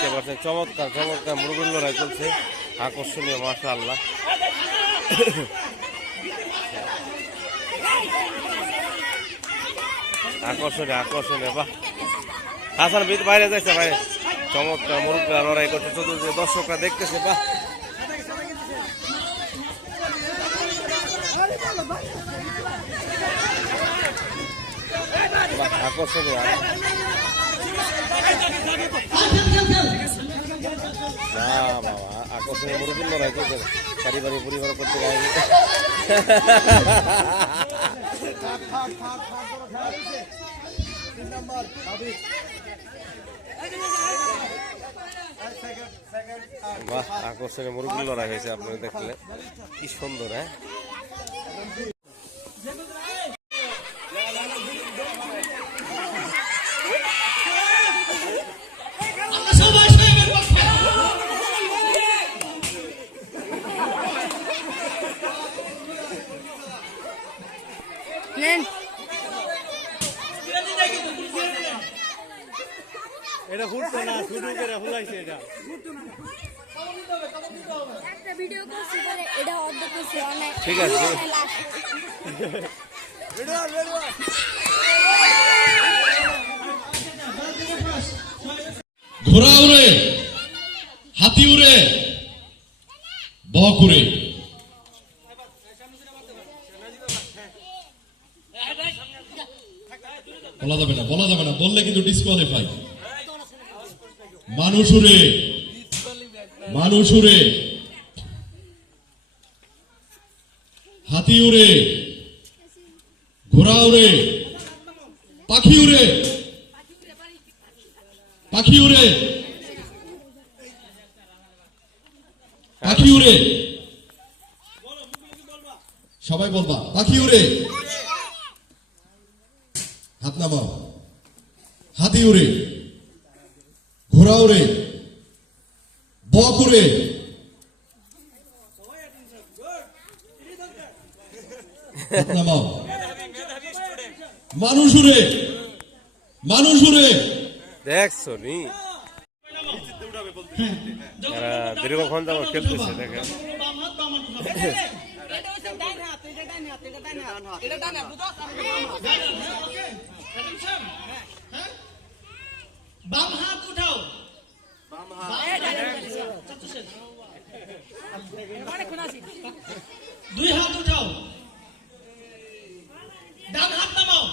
দেখতে পাচ্ছেন চমৎকার চমৎকার মুরগির লড়াই চলছে। আকর্ষণীয় মাসা আল্লাহ আকর্ষণীয় আকর্ষণীয় বাহ। হাসান বিদ বাইরে যাচ্ছে বাইরে। চমৎকার মুরগিরা লড়াই করছে চতুর্দিকে দর্শকরা দেখতেছে বাহ, আকর্ষণীয়। না বাবা আকর্ষণীয় মুরগির লড়াই বাহ হয়েছে আপনারা দেখলে। কি সুন্দর হ্যাঁ? নেন। এটা ফুটতো না শুরু করে ফুলাইছে এটা। ঠিক আছে। ঘোড়া উড়ে হাতি উড়ে বক উড়ে বলা যাবে না, বলা যাবে না, বললে কিন্তু ডিসকোয়ালিফাই মানুষ উড়ে মানুষ উড়ে হাতি উড়ে ঘোড়া উড়ে পাখি উড়ে পাখি উড়ে পাখি উড়ে সবাই বলবা পাখি উড়ে হাত নামাও। হাতি উড়ে ঘোড়া উড়ে বক উড়ে। নামাও। মানুষ উড়ে মানুষ উড়ে। দেখছ নি এরা দীর্ঘক্ষণ যাব খেলতেছে দেখেন এটা হচ্ছে ডান হাত এটা ডান হাত ডান হাত ডান হাত বাম হাত উঠাও হাত দুই হাত উঠাও ডান হাত নামাও